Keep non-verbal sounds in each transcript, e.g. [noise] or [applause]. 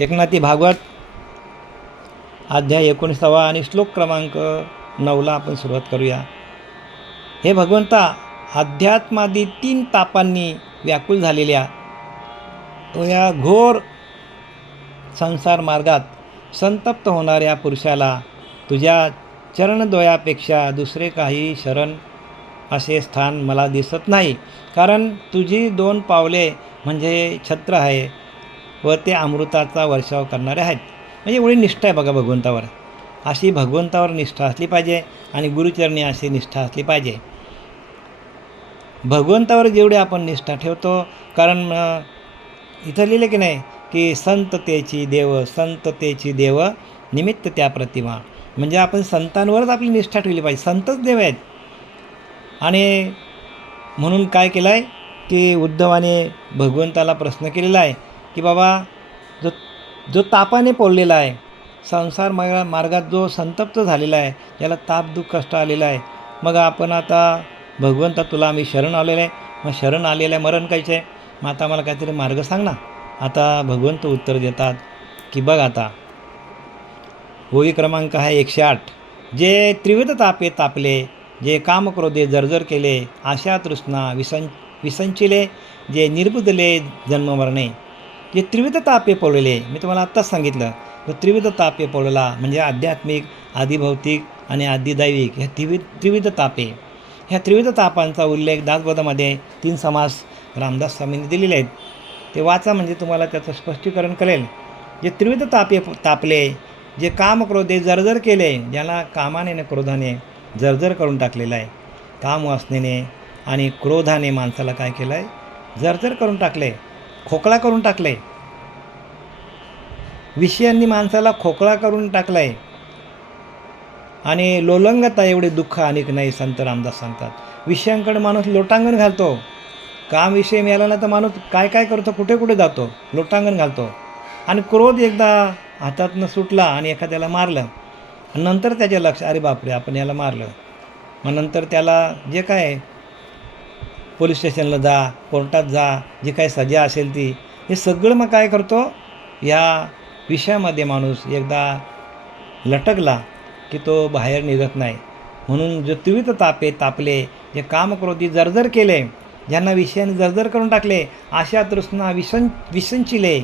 एकनाथी भागवत अध्याय एकोणीसावा आणि श्लोक क्रमांक नऊला आपण सुरुवात करूया. हे भगवंता अध्यात्मादी तीन तापांनी व्याकुल झालेल्या या घोर संसार मार्गात संतप्त होणाऱ्या पुरुषाला तुझ्या चरणद्वयापेक्षा दुसरे काही शरण असे स्थान मला दिसत नाही. कारण तुझी दोन पावले म्हणजे छत्र आहे. व ते अमृताचा वर्षाव करणारे आहेत. म्हणजे एवढी निष्ठा आहे बघा भगवंतावर. अशी भगवंतावर निष्ठा असली पाहिजे आणि गुरुचरणी अशी निष्ठा असली पाहिजे. भगवंतावर जेवढी आपण निष्ठा ठेवतो कारण इथं लिहिलं की नाही की संततेची देव संततेची देव निमित्त त्या प्रतिमा. म्हणजे आपण संतांवरच आपली निष्ठा ठेवली पाहिजे. संतच देव आहेत. आणि म्हणून काय केलं आहे की उद्धवाने भगवंताला प्रश्न केलेला आहे की बाबा जो जो तापाने पोळलेला आहे संसार मार्गा मार्गात जो संतप्त झालेला आहे ज्याला ताप दुःख कष्ट आलेला आहे मग आपण आता भगवंता तुला आम्ही शरण आलेलं आहे. मग शरण आलेलं आहे मरण कायचे? मग आता मला काहीतरी मार्ग सांग ना. आता भगवंत उत्तर देतात की बघ आता होळी क्रमांक आहे एकशे आठ. जे त्रिविध तापे तापले जे कामक्रोधे जर्जर केले आशा तृष्णा विसं विसंचिले जे निर्बुदले जन्ममरणे जे त्रिविध तापे पळले मी तुम्हाला आत्ताच सांगितलं तो त्रिविध तापे पळला म्हणजे आध्यात्मिक आदिभौतिक आणि आदिदैविक ह्या त्रिविध त्रिविध तापे. ह्या त्रिविध तापांचा उल्लेख दासबोधामध्ये तीन समास रामदास स्वामींनी दिलेले आहेत. ते वाचा म्हणजे तुम्हाला त्याचं स्पष्टीकरण कळेल. जे त्रिविध तापे तापले जे काम क्रोधे जर्जर केले ज्याला कामाने आणि क्रोधाने जर्जर करून टाकलेलं आहे. काम वासनेने आणि क्रोधाने माणसाला काय केलं आहे जर्जर करून टाकले खोकला करून टाकले विषयांनी माणसाला खोकळा करून टाकला आहे आणि लोलंगता एवढे दुःख अनेक नाही संत रामदास सांगतात. विषयांकडे माणूस लोटांगण घालतो. काम विषय मिळाला ना तर माणूस काय काय करतो कुठे कुठे जातो लोटांगण घालतो. आणि क्रोध एकदा हातातनं सुटला आणि एखाद्याला मारलं. नंतर त्याचे लक्ष अरे बापरे आपण याला मारलं. मग नंतर त्याला जे काय पोलीस स्टेशनला जा कोर्टात जा जी काही सजा असेल ती. हे सगळं मग काय करतो? या विषयामध्ये माणूस एकदा लटकला की तो बाहेर निघत नाही. म्हणून जो त्वित तापे तापले जे काम कामक्रोधी जर्जर केले ज्यांना विषयाने जर्जर करून टाकले आशा तृष्णा विसं विसंचिले.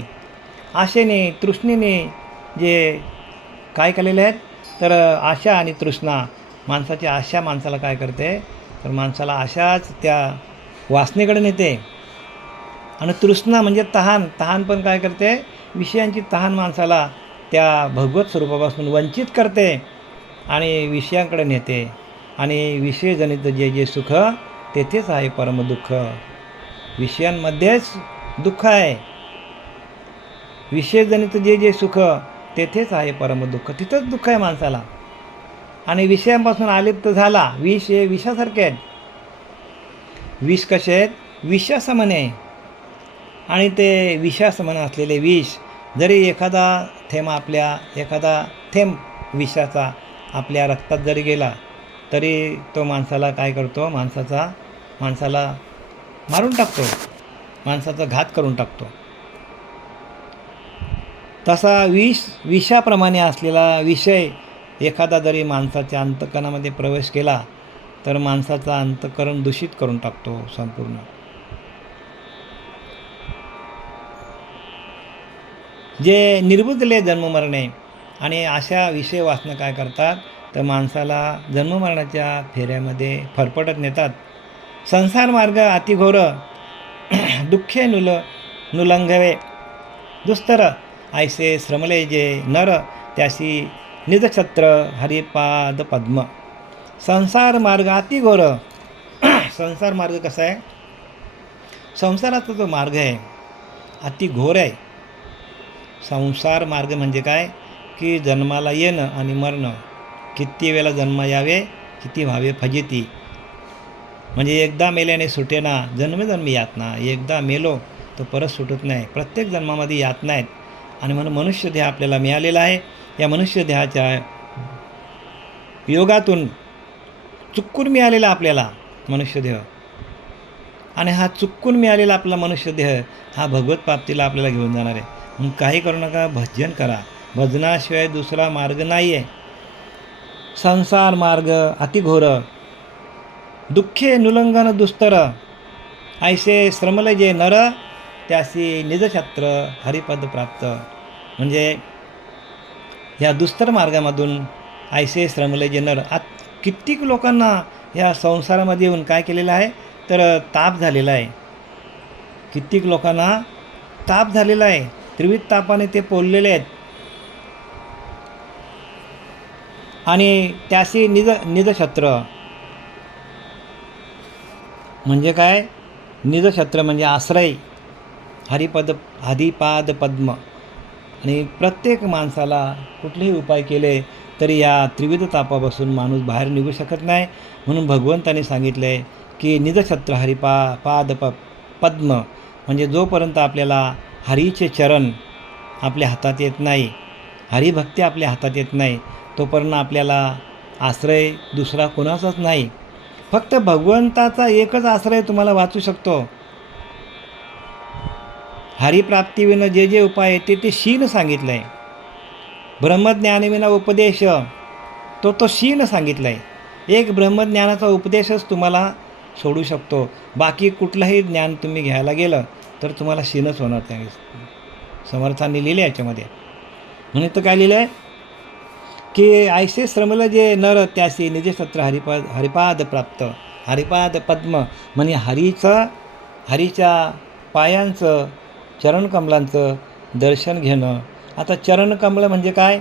आशेने तृष्णेने जे काय केलेले आहेत? तर आशा आणि तृष्णा. माणसाची आशा माणसाला काय करते? तर माणसाला आशाच त्या वासनेकडे नेते. आणि तृष्णा म्हणजे तहान. तहान पण काय करते? विषयांची तहान माणसाला त्या भगवत स्वरूपापासून वंचित करते आणि विषयांकडे नेते. आणि विषयजनित जे जे सुख तेथेच आहे परमदुःख विषयांमध्येच दुःख आहे. विषयजनित जे जे सुख तेथेच आहे परमदुःख तिथंच दुःख आहे माणसाला. आणि विषयांपासून आलिप्त झाला. विष हे विषासारखे आहेत. विष कसे आहेत? विषासमने. आणि ते विषासमन असलेले विष जरी एखादा थेंब आपल्या एखादा थेंब विषाचा आपल्या रक्तात जरी गेला तरी तो माणसाला काय करतो? माणसाचा माणसाला मारून टाकतो. माणसाचा घात करून टाकतो. तसा विष विषाप्रमाणे असलेला विषय एखादा जरी माणसाच्या अंतकणामध्ये प्रवेश केला तर माणसाचा अंतकरण दूषित करून टाकतो संपूर्ण. जे निर्बुद्धले जन्ममरणे आणि अशा विषय वाचणं काय करतात? तर माणसाला जन्ममरणाच्या फेऱ्यामध्ये फरफटत नेतात. संसार मार्ग अतिघोर [clears throat] दुःखे नुल नुलंघवे. दुस्तर ऐसे श्रमले जे नर त्याशी निजछत्र हरिपाद पद्म. संसार मार्ग अतिघोर [clears throat] संसार मार्ग कसा आहे? संसाराचा जो मार्ग आहे अति घोर आहे. संसार मार्ग म्हणजे काय? की जन्माला येणं आणि मरणं. किती वेळा जन्म यावे? किती व्हावे? फजिती. म्हणजे एकदा मेल्याने सुटेना जन्मजन्मी यातना एकदा मेलो तो परत सुटत नाही. प्रत्येक जन्मामध्ये यातना आहेत आणि म्हणून मनुष्य देह आपल्याला मिळालेला आहे. या मनुष्य देहाच्या योगातून चुकून मिळालेला आपल्याला मनुष्यदेह. आणि हा चुकून मिळालेला आपला मनुष्यदेह हा भगवत प्राप्तीला आपल्याला घेऊन जाणार आहे. मग काही करू नका भजन करा. भजनाशिवाय दुसरा मार्ग नाही आहे संसार मार्ग अतिघोर दुःखे नुलंघन दुस्तर. ऐसे श्रमले जे नर त्यासी निजछत्र हरिपद प्राप्त. म्हणजे या दुस्तर मार्गामधून ऐसे श्रमले जे नर आत कित्येक लोकांना या संसारामध्ये येऊन काय केलेलं आहे? तर ताप झालेला आहे. कित्येक लोकांना ताप झालेला आहे. त्रिविध तापाने ते पोललेले आहेत. आणि त्याशी निज निजशत्र. म्हणजे काय? निजशत्र म्हणजे आश्रय. हरिपद हरिपाद पद्म आणि प्रत्येक माणसाला कुठलेही उपाय केले तरी या त्रिविध तापापासून माणूस बाहेर निघू शकत नाही. म्हणून भगवंताने सांगितलं आहे की निजछत्र हरिपा पाद प पद्म म्हणजे जोपर्यंत आपल्याला हरीचे चरण आपल्या हातात येत नाही हरिभक्ती आपल्या हातात येत नाही तोपर्यंत आपल्याला आश्रय दुसरा कोणाचाच नाही. फक्त भगवंताचा एकच आश्रय तुम्हाला वाचू शकतो. हरिप्राप्तीविनं जे जे उपाय आहेत ते ते शीन सांगितलं आहे ब्रह्मज्ञानविना उपदेश. तो तो शीन सांगितला आहे एक ब्रह्मज्ञानाचा उपदेशच तुम्हाला सोडू शकतो. बाकी कुठलंही ज्ञान तुम्ही घ्यायला गेलं तर तुम्हाला शीनच होणार त्या समर्थांनी लिहिले याच्यामध्ये. म्हणून तर काय लिहिलं आहे की ऐसे श्रमलं जे नर त्यासी निजसत्र हरिपाद हरिपाद प्राप्त. हरिपाद पद्म म्हणजे हरीचं हरीच्या पायांचं चरणकमलांचं दर्शन घेणं आता चरणकमलं म्हणजे काय?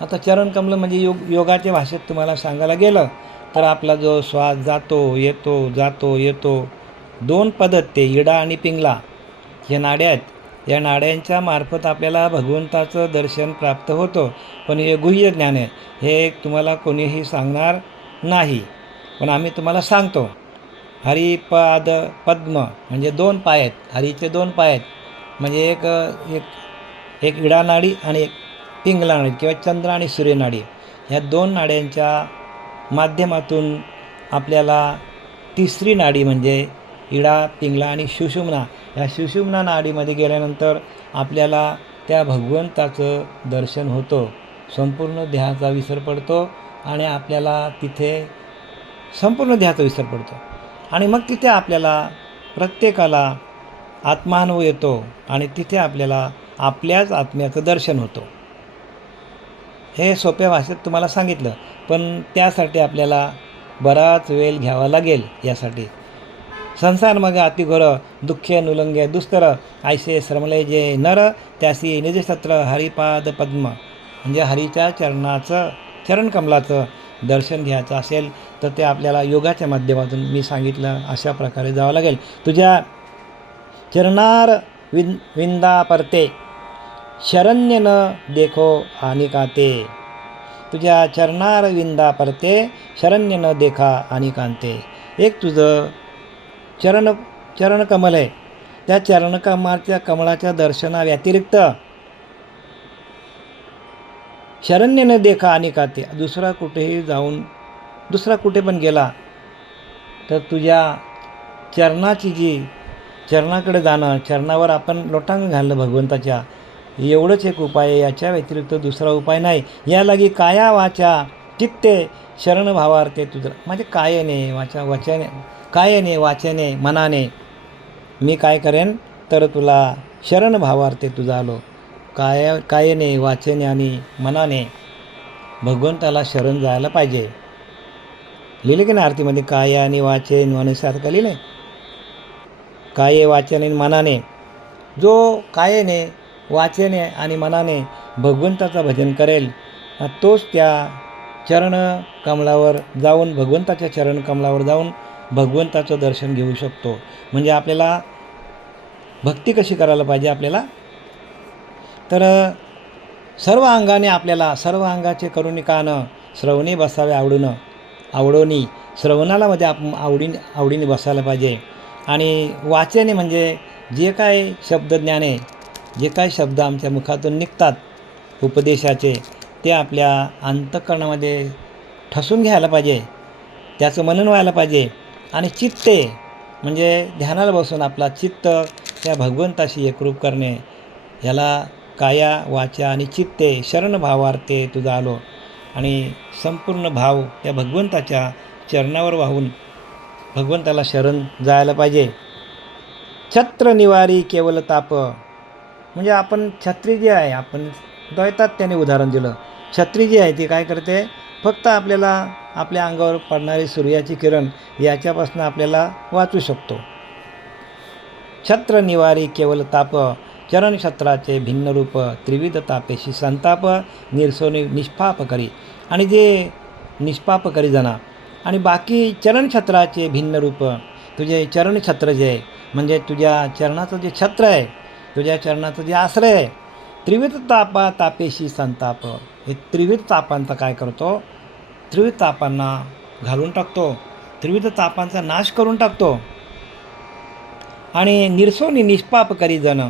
आता चरणकमलं म्हणजे योग योगाच्या भाषेत तुम्हाला सांगायला गेलं तर आपला जो श्वास जातो येतो जातो येतो दोन पदत ते इडा आणि पिंगला हे नाड्या आहेत. या नाड्यांच्या मार्फत आपल्याला भगवंताचं दर्शन प्राप्त होतं. पण हे गुह्य ज्ञान आहे. हे तुम्हाला कोणीही सांगणार नाही. पण आम्ही तुम्हाला सांगतो. हरिपाद पद्म म्हणजे दोन पाय आहेत. हरीचे दोन पाय आहेत. म्हणजे एक एक एक इडा नाडी आणि एक पिंगला नाडी किंवा चंद्र आणि सूर्यनाडी ह्या दोन नाड्यांच्या माध्यमातून आपल्याला तिसरी नाडी म्हणजे इडा पिंगला आणि सुषुम्ना. ह्या सुषुम्ना नाडीमध्ये गेल्यानंतर आपल्याला त्या भगवंताचं दर्शन होतं. संपूर्ण देहाचा विसर पडतो आणि आपल्याला तिथे संपूर्ण देहाचा विसर पडतो. आणि मग तिथे आपल्याला प्रत्येकाला आत्मानुभव येतो आणि तिथे आपल्याला आपल्याच आत्म्याचं दर्शन होतं. हे सोप्या भाषेत तुम्हाला सांगितलं पण त्यासाठी आपल्याला बराच वेळ घ्यावा लागेल यासाठी. संसार मग अतिघोर दुःखे नुलंगे दुस्तर आयसे श्रमले जे नर त्यासी निजसत्र हरिपाद पद्म. म्हणजे हरीच्या चरणाचं चरणकमलाचं दर्शन घ्यायचं असेल तर ते आपल्याला योगाच्या माध्यमातून मी सांगितलं अशा प्रकारे जावं लागेल. तुझ्या चरणार विन विंदा परते शरण्य न देखो हानिकांते तुझ्या चरणार विंदा परते शरण्य न देखा हानिकांते एक तुझं चरण चरणकमल आहे. त्या चरणकमाच्या कमळाच्या दर्शनाव्यतिरिक्त शरण्य न देखा आणि काते. दुसरा कुठेही जाऊन दुसरा कुठे पण गेला तर तुझ्या चरणाची जी चरणाकडे जाणं चरणावर आपण लोटांग घालणं भगवंताच्या एवढंच एक उपाय आहे. याच्या व्यतिरिक्त दुसरा उपाय नाही. या लागी काया वाचा चित्ते शरण भावार्थे तुझं. म्हणजे कायने वाचा वचने कायने वाचने मनाने. मी काय करेन? तर तुला शरण भावार्थे तुझा आलो. काय कायने वाचने आणि मनाने भगवंताला शरण जायला पाहिजे. लिहिले की ना आरतीमध्ये? काय आणि वाचे मनसारखं लिहिले? काय वाचन आणि मनाने. जो कायेने वाचेने आणि मनाने भगवंताचं भजन करेल. तोच त्या चरण कमलावर जाऊन भगवंताच्या चरण कमलावर जाऊन भगवंताचं दर्शन घेऊ शकतो. म्हणजे आपल्याला भक्ती कशी करायला पाहिजे आपल्याला? तर सर्व अंगाने आपल्याला सर्व अंगाचे करुणी कानं श्रवणी बसावे आवडून आवडोनी. श्रवणाला मध्ये आप आवडीने आवडीने बसायला पाहिजे. आणि वाचने म्हणजे जे काय शब्दज्ञाने जे काय शब्द आमच्या मुखातून निघतात उपदेशाचे ते आपल्या अंतःकरणामध्ये ठसून घ्यायला पाहिजे. त्याचं मनन व्हायला पाहिजे. आणि चित्ते म्हणजे ध्यानाला बसून आपला चित्त त्या भगवंताशी एकरूप करणे याला काया वाचा आणि चित्ते शरणभावार्थे तुझा आलो. आणि संपूर्ण भाव त्या भगवंताच्या चरणावर वाहून भगवंताला शरण जायला पाहिजे. छत्र निवारी केवल ताप म्हणजे आपण छत्री जी आहे आपण द्वैतात त्याने उदाहरण दिलं. छत्री जी आहे ती काय करते? फक्त आपल्याला आपल्या अंगावर पडणारी सूर्याची किरण याच्यापासून आपल्याला वाचू शकतो. छत्र निवारी केवल ताप चरण छत्राचे भिन्न रूप त्रिविध तापेशी संताप निरसोनी निष्पाप करी. आणि जे निष्पाप करी जाणार आणि बाकी चरणछत्राचे भिन्न रूप तुझे चरणछत्र जे आहे म्हणजे तुझ्या चरणाचं जे छत्र आहे तुझ्या चरणाचं जे आश्रय आहे. त्रिविध तापा तापेशी संताप. हे त्रिविध तापांचा काय करतो? त्रिविध तापांना घालून टाकतो. त्रिविध तापांचा नाश करून टाकतो. आणि निर्सोनी निष्पाप करी जण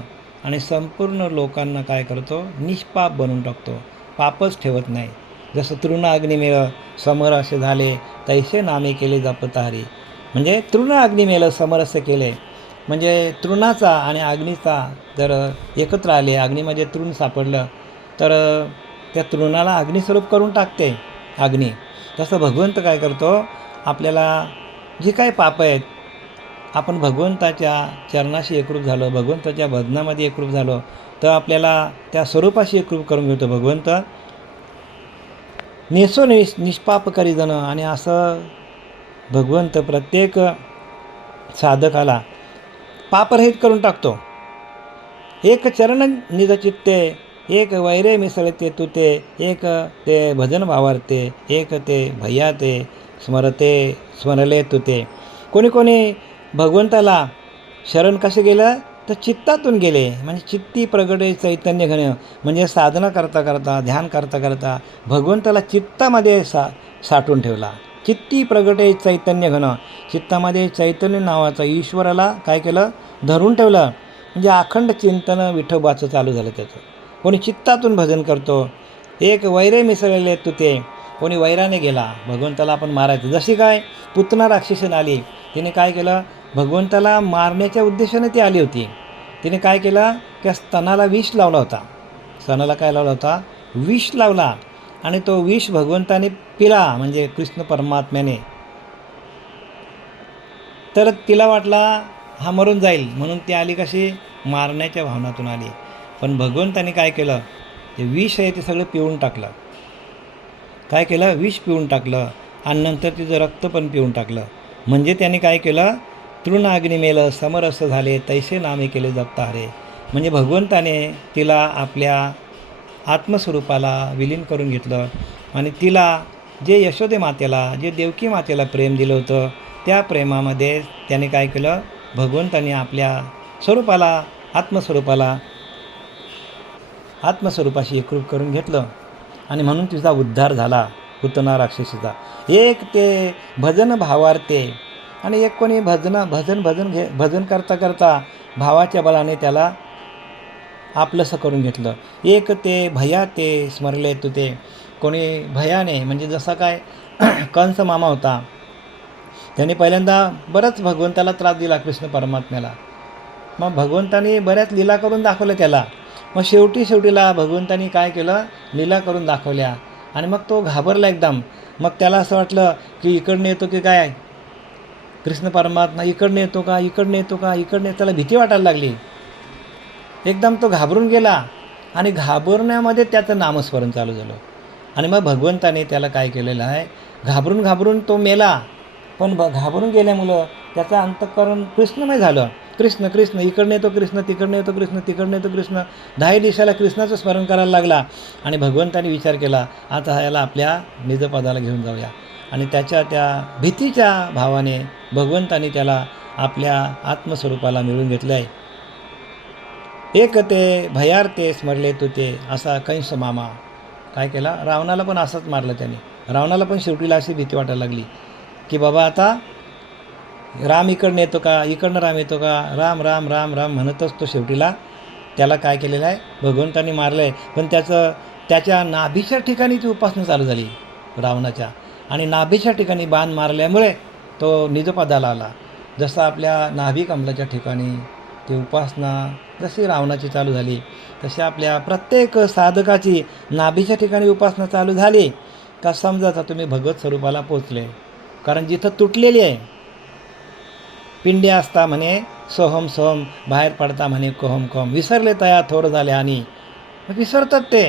आणि संपूर्ण लोकांना काय करतो? निष्पाप बनवून टाकतो. पापच ठेवत नाही. जसं तृण अग्निमेळ समर असे झाले तैसे नामे केले जपतारी म्हणजे तृण अग्निमेळ समरस्य केले. म्हणजे तृणाचा आणि अग्नीचा जर एकत्र आले अग्नीमध्ये तृण सापडलं. तर त्या तृणाला अग्निस्वरूप करून टाकते अग्नी. तसं भगवंत काय करतो? आपल्याला जी काही पापं आहेत आपण भगवंताच्या चरणाशी एकरूप झालो भगवंताच्या भजनामध्ये एकरूप झालो तर आपल्याला त्या स्वरूपाशी एकरूप करून घेतो भगवंत. नेसो निश निष्पाप करी जण. आणि असं भगवंत प्रत्येक साधकाला पापरहित करून टाकतो. एक चरण निज चित्ते एक वैरे मिसळते तुते एक ते भजन भावारते एक ते भैयाते स्मरते स्मरले तुते. कोणी कोणी भगवंताला शरण कसे गेलं? तर चित्तातून गेले. म्हणजे चित्ती प्रगटे चैतन्य घन म्हणजे साधना करता करता ध्यान करता करता भगवंताला चित्तामध्ये सा साठवून ठेवला. चित्ती प्रगटे चैतन्य घन चित्तामध्ये चैतन्य नावाचा ईश्वराला काय केलं? धरून ठेवलं. म्हणजे अखंड चिंतन विठोबाचं चालू झालं त्याचं. कोणी चित्तातून भजन करतो एक वैरे मिसळलेले तुते ते कोणी वैराने गेला भगवंताला आपण मारायचं. जशी काय पुतना राक्षसन आली तिने काय केलं? भगवंताला मारण्याच्या उद्देशाने ती आली होती. तिने काय केलं? की स्तनाला विष लावला होता. स्तनाला काय लावला होता? विष लावला. आणि तो विष भगवंताने पिला म्हणजे कृष्ण परमात्म्याने. तर तिला वाटला हा मरून जाईल. म्हणून ती आली कशी? मारण्याच्या भावनातून आली. पण भगवंताने काय केलं? ते विष आहे ते सगळं पिऊन टाकलं. काय केलं? विष पिऊन टाकलं आणि नंतर तिचं रक्त पण पिऊन टाकलं. म्हणजे त्याने काय केलं? तृणाग्नी मेलं समरस झाले तैसे नामे केले जगतारे म्हणजे भगवंताने तिला आपल्या आत्मस्वरूपाला विलीन करून घेतलं आणि तिला जे यशोदे मातेला जे देवकी मातेला प्रेम दिलं होतं त्या प्रेमामध्ये त्याने काय केलं? भगवंताने आपल्या स्वरूपाला आत्मस्वरूपाला आत्मस्वरूपाशी एकरूप करून घेतलं. आणि म्हणून तिचा उद्धार झाला पुतना राक्षसीचा. एक ते भजन भावार्थे. आणि एक कोणी भजन भजन भजन घे भजन करता करता भावाच्या बलाने त्याला आपलंसं करून घेतलं. एक ते भया ते स्मरले तू ते. कोणी भयाने म्हणजे जसा काय [clears throat] कंस मामा होता. त्याने पहिल्यांदा बरंच भगवंताला त्रास दिला कृष्ण परमात्म्याला. मग भगवंतानी बऱ्याच लीला करून दाखवल्या त्याला. मग शेवटी शेवटीला भगवंतानी काय केलं? लीला करून दाखवल्या. आणि मग तो घाबरला एकदम. मग त्याला असं वाटलं की इकडनं येतो की काय? कृष्ण परमात्मा इकडनं येतो का? इकडनं येतो का? इकडनं त्याला भीती वाटायला लागली. एकदम तो घाबरून गेला. आणि घाबरण्यामध्ये त्याचं नामस्मरण चालू झालं. आणि मग भगवंताने त्याला काय केलेलं आहे? घाबरून घाबरून तो मेला. पण घाबरून गेल्यामुळं त्याचं अंतःकरण कृष्णमय झालं. कृष्ण कृष्ण इकडनं येतो कृष्ण तिकडनं येतो कृष्ण तिकडनं येतो कृष्ण. दहाही दिशाला कृष्णाचं स्मरण करायला लागला आणि भगवंताने विचार केला आता ह्याला आपल्या निजपदाला घेऊन जाऊया. आणि त्याच्या त्या भीतीच्या भावाने भगवंताने त्याला आपल्या आत्मस्वरूपाला मिळवून घेतलं आहे एक ते भयार ते स्मरले तू ते असा कंस मामा. काय केला? रावणाला पण असंच मारलं त्याने. रावणाला पण शेवटीला अशी भीती वाटायला लागली की बाबा आता राम इकडनं येतो का? इकडनं राम येतो का? राम राम राम राम म्हणतच तो शेवटीला. त्याला काय केलेलं आहे? भगवंतानी मारलं आहे पण त्याचं त्याच्या नाभीच्या ठिकाणी ती उपासना चालू झाली रावणाच्या. आणि नाभीच्या ठिकाणी बाण मारल्यामुळे तो निजपदाला आला. जसं आपल्या नाभी कमलाच्या ठिकाणी ती उपासना जशी रावणाची चालू झाली तशी आपल्या प्रत्येक साधकाची नाभीच्या ठिकाणी उपासना चालू झाली. का समजायचा तुम्ही भगवत स्वरूपाला पोचले कारण जिथं तुटलेली आहे पिंडे असता म्हणे सोहम सोहम बाहेर पडता म्हणे कोहम कोहम. विसरले तया थोर झाले आणि. मग विसरतात ते.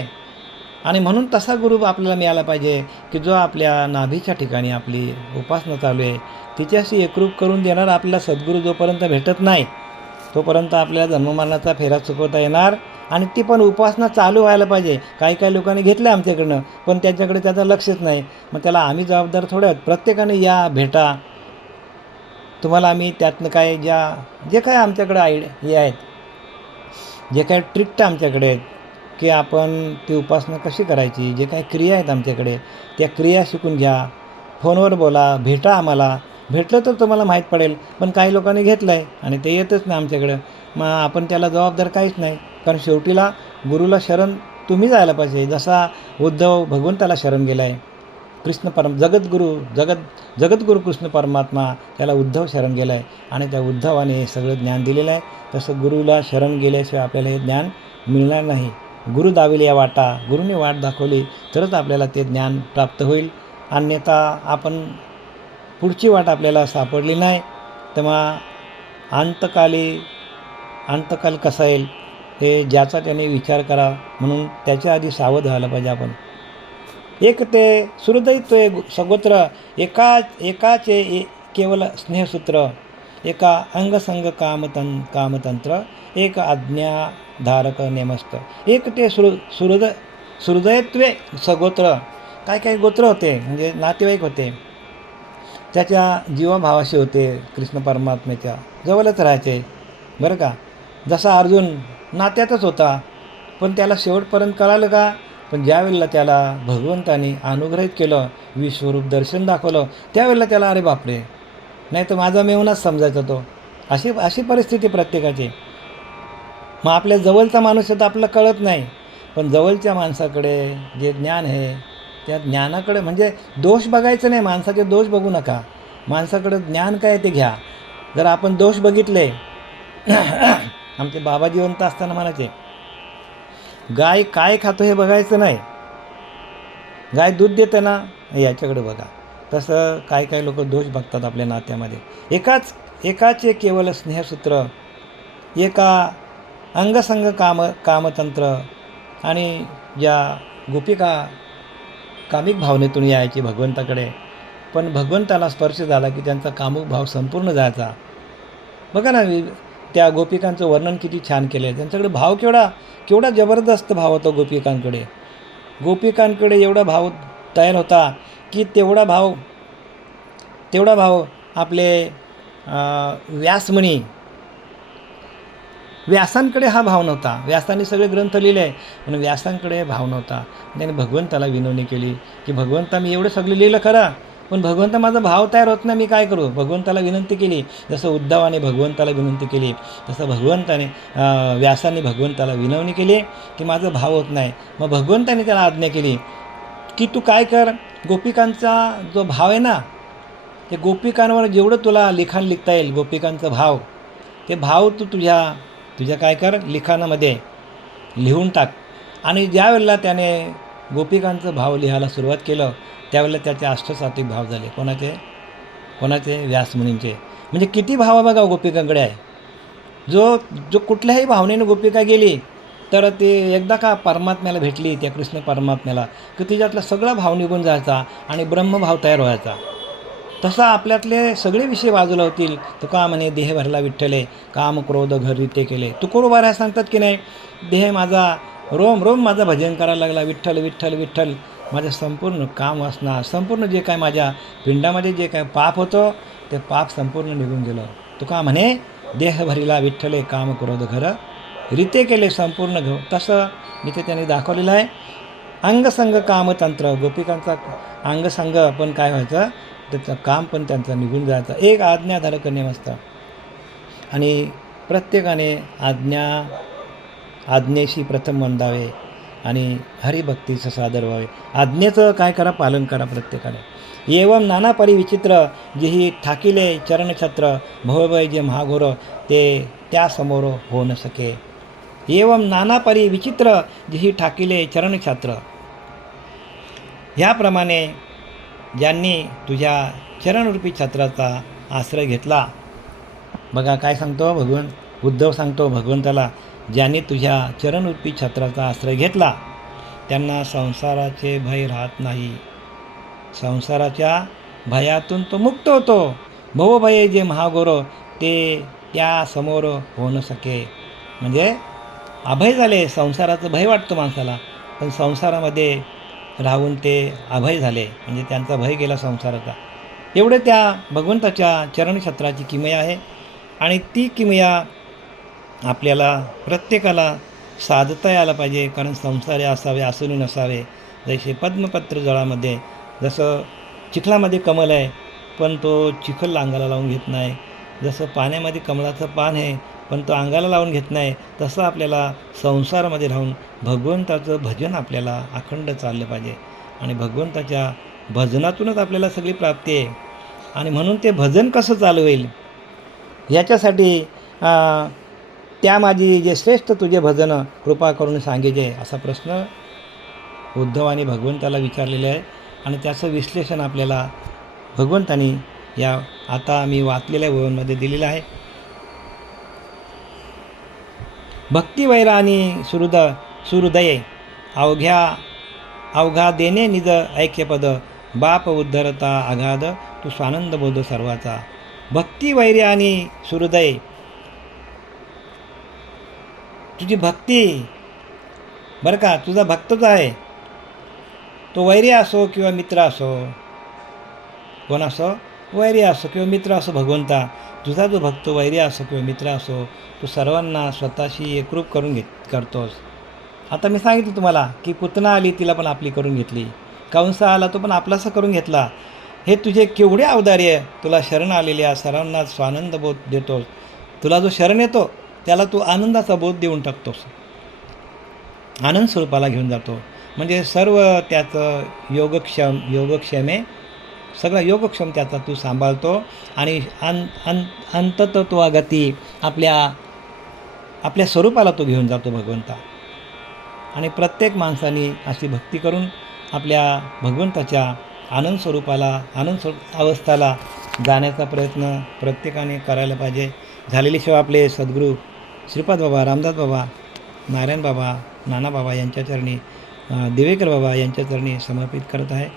आणि म्हणून तसा गुरु आपल्याला मिळाला पाहिजे की जो आपल्या नाभीच्या ठिकाणी आपली उपासना चालू आहे तिच्याशी एकरूप करून देणार आपल्याला सद्गुरू जोपर्यंत भेटत नाही तोपर्यंत आपल्याला जन्ममरणाचा फेरा चुकवता येणार आणि ती पण उपासना चालू व्हायला पाहिजे. काही काही लोकांनी घेतलं आमच्याकडनं पण त्याच्याकडे त्याचं लक्षच नाही. मग त्याला आम्ही जबाबदार थोड्या आहोत. प्रत्येकाने या भेटा तुम्हाला आम्ही त्यातनं काय ज्या जे काय आमच्याकडे आयडिया हे आहेत जे काय ट्रिक्ट आमच्याकडे आहेत की आपण ती उपासना कशी करायची जे काही क्रिया आहेत आमच्याकडे त्या क्रिया शिकून घ्या. फोनवर बोला भेटा आम्हाला. भेटलं तर तुम्हाला माहीत पडेल पण काही लोकांनी घेतलं आहे आणि ते येतच नाही आमच्याकडं. मग आपण त्याला जबाबदार काहीच नाही कारण शेवटीला गुरुला शरण तुम्ही जायला पाहिजे. जसा उद्धव भगवंताला शरण गेला आहे कृष्ण परम जगद्गुरू जगत जगद्गुरू कृष्ण परमात्मा त्याला उद्धव शरण गेला आहे आणि त्या उद्धवाने हे सगळं ज्ञान दिलेलं आहे. तसं गुरुला शरण गेल्याशिवाय आपल्याला हे ज्ञान मिळणार नाही. गुरु दाविले या वाटा गुरुने वाट दाखवली तरच आपल्याला ते ज्ञान प्राप्त होईल. अन्यथा आपण पुढची वाट आपल्याला सापडली नाही. तेव्हा अंतकाली अंतकाल कसा येईल हे ज्याचा त्याने विचार करा म्हणून त्याच्या आधी सावध व्हायला पाहिजे आपण. एक ते सुहृदयित्व सगोत्र एका एकाचे ए केवल स्नेहसूत्र एका अंगसंग कामतं कामतंत्र एक आज्ञाधारक नेमस्त एक ते सुहृ सुहृद सुहृदयत्वे सगोत्र काय काय गोत्र होते म्हणजे नातेवाईक होते त्याच्या जीवाभावाशी होते कृष्ण परमात्म्याच्या जवळच राहायचे बरं का जसा अर्जुन नात्यातच होता पण त्याला शेवटपर्यंत कळालं का पण ज्यावेळेला त्याला भगवंतानी अनुग्रहित केलं विश्वरूप दर्शन दाखवलं त्यावेळेला त्याला अरे बापरे नाही तर माझा मेहूनच समजायचा तो. अशी अशी परिस्थिती प्रत्येकाची मग आपल्या जवळचा माणूस तर आपलं कळत नाही. पण जवळच्या माणसाकडे जे ज्ञान आहे त्या ज्ञानाकडे म्हणजे दोष बघायचं नाही माणसाचे दोष बघू नका. माणसाकडे ज्ञान काय ते घ्या. जर आपण दोष बघितले [clears throat] आमचे बाबा जिवंत असताना म्हणायचे गाय काय खातो हे बघायचं नाही. गाय दूध देते ना याच्याकडे बघा. तसं काय काय लोक दोष बघतात आपल्या नात्यामध्ये. एकाच एकाचे केवळ स्नेहसूत्र एका अंगसंग काम कामतंत्र आणि ज्या गोपिका कामिक भावनेतून यायची भगवंताकडे पण भगवंताला स्पर्श झाला की त्यांचा कामुक भाव संपूर्ण जायचा. बघा ना त्या गोपिकांचं वर्णन किती छान केलं आहे त्यांच्याकडे भाव केवढा केवढा जबरदस्त भाव होता गोपिकांकडे. गोपिकांकडे एवढा भाव तयार होता की तेवढा भाव तेवढा भाव आपले व्यासमणी व्यासांकडे हा भाव नव्हता. व्यासांनी सगळे ग्रंथ लिहिले आहे पण व्यासांकडे भाव नव्हता. त्याने भगवंताला विनवणी केली की भगवंता मी एवढं सगळं लिहिलं खरं. पण भगवंत माझा भाव तयार होत नाही मी काय करू? भगवंताला विनंती केली. जसं उद्धवाने भगवंताला विनंती केली तसं भगवंताने व्यासाने भगवंताला विनवणी केली की माझं भाव होत नाही. मग भगवंताने त्याला आज्ञा केली की तू काय कर? गोपिकांचा जो भाव आहे ना ते गोपिकांवर जेवढं तुला लिखाण लिखता येईल गोपिकांचा भाव ते भाव तू तुझ्या तुझ्या काय कर? लिखाणामध्ये लिहून टाक. आणि ज्या वेळेला त्याने गोपिकांचं भाव लिहायला सुरुवात केलं त्यावेळेला त्याचे अष्टसात्विक भाव झाले. कोणाचे? कोणाचे? व्यासमुनींचे. म्हणजे किती भाव बघा गोपिकांकडे आहे. जो जो कुठल्याही भावनेनं गोपिका गेली तर ते एकदा का परमात्म्याला भेटली त्या कृष्ण परमात्म्याला की तिच्यातला सगळा भाव निघून जायचा आणि ब्रह्मभाव तयार व्हायचा. तसा आपल्यातले सगळे विषय बाजूला होतील. तू का म्हणे देह भरला विठ्ठले काम क्रोध घर रिते केले. तुकोरोबाऱ्या सांगतात की नाही देह माझा रोम रोम माझं भजन करायला लागला विठ्ठल विठ्ठल विठ्ठल. माझं संपूर्ण काम असणार संपूर्ण जे काय माझ्या पिंडामध्ये जे काय पाप होतं ते पाप संपूर्ण निघून गेलं. तू का म्हणे देहभरीला विठ्ठले काम क्रोध घर. रीते केले संपूर्ण घेऊ तसं मी ते त्यांनी दाखवलेलं आहे. अंगसंग कामतंत्र गोपिकांचा अंगसंग पण काय व्हायचं त्याचं काम पण त्यांचं निघून जायचं. एक आज्ञाधारक नियम असतं आणि प्रत्येकाने आज्ञा आज्ञेशी प्रथम वंदावे आणि हरिभक्तीचं सादर व्हावे. आज्ञेचं काय करा पालन करा प्रत्येकाने. एवम नानापरी विचित्र जे ही ठाकिले चरणछत्र भवभय जे महाघोर ते त्यासमोर होऊ न सके. एवम नाना परी विचित्र जे ही ठाकिले चरणछत्र. ह्याप्रमाणे ज्यांनी तुझ्या चरणरूपी छत्राचा आश्रय घेतला. बघा काय सांगतो भगवंत? उद्धव सांगतो भगवंताला ज्यांनी तुझ्या चरणरूपी छत्राचा आश्रय घेतला त्यांना संसाराचे भय राहत नाही. संसाराच्या भयातून तो मुक्त होतो. भवभये जे महागौर ते त्यासमोर होऊ न सके. म्हणजे अभय झाले संसाराचं भय वाटतो माणसाला पण संसारामध्ये राहून ते अभय झाले. म्हणजे त्यांचा भय गेला संसाराचा. एवढे त्या भगवंताच्या चरणछत्राची किमया आहे. आणि ती किमया आपल्याला प्रत्येकाला साधता यायला पाहिजे कारण संसारे असावे असून नसावे. जसे पद्मपत्र जळामध्ये जसं चिखलामध्ये कमल आहे पण तो चिखल अंगाला लावून घेत नाही. जसं पाण्यामध्ये कमळाचं पान आहे पण तो अंगाला लावून घेत नाही तसं आपल्याला संसारामध्ये राहून भगवंताचं भजन आपल्याला अखंड चाललं पाहिजे. आणि भगवंताच्या भजनातूनच आपल्याला सगळी प्राप्ती आहे. आणि म्हणून ते भजन कसं चालू होईल याच्यासाठी त्या माझी जे श्रेष्ठ तुझे भजन कृपा करून सांगिजे असा प्रश्न उद्धवाने भगवंताला विचारलेला आहे. आणि त्याचं विश्लेषण आपल्याला भगवंतानी या आता मी वाचलेल्या वयांमध्ये दिलेलं आहे. भक्तिवैरा आणि सुहृद सुहृदये अवघ्या अवघा देणे निज ऐक्यपद बाप उद्धरता आघाद तू स्वानंद बोध सर्वाचा. भक्तिवैर्य आणि सुहृदय तुझी भक्ती. बरं का? तुझा भक्तच आहे तो वैर्य असो किंवा मित्र असो. कोण असो? वैर्य असो किंवा मित्र असो भगवंता. तुझा जो भक्त वैर्य असो किंवा मित्र असो तू सर्वांना स्वतःशी एकरूप करून घेत करतोस. आता मी सांगितलं तुम्हाला की पुतना आली तिला पण आपली करून घेतली. कंसा आला तो पण आपलासा करून घेतला. हे तुझे केवढे अवदार्य तुला शरण आलेल्या सर्वांना स्वानंद बोध देतोस. तुला जो शरण येतो त्याला तू आनंदाचा बोध देऊन टाकतोस. आनंद स्वरूपाला घेऊन जातो. म्हणजे सर्व त्याचं योगक्षम योगक्षमे सगळा योगक्षम त्याचा तू सांभाळतो आणि अन अन अंतत आपल्या आपल्या स्वरूपाला तो घेऊन जातो भगवंता. आणि प्रत्येक माणसाने अशी भक्ती करून आपल्या भगवंताच्या आनंद स्वरूपाला आनंद स्वरूप अवस्थाला जाण्याचा प्रयत्न प्रत्येकाने करायला पाहिजे. झालेली सेवा आपले सद्गुरू श्रीपाद बाबा रामदास बाबा नारायण बाबा नाना बाबा यांच्या चरणी दिवेकर बाबा यांच्या चरणी समर्पित करत आहे.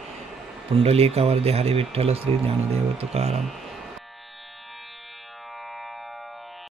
पुंडलिकावर देहारी विठ्ठल श्री ज्ञानदेव तुकाराम.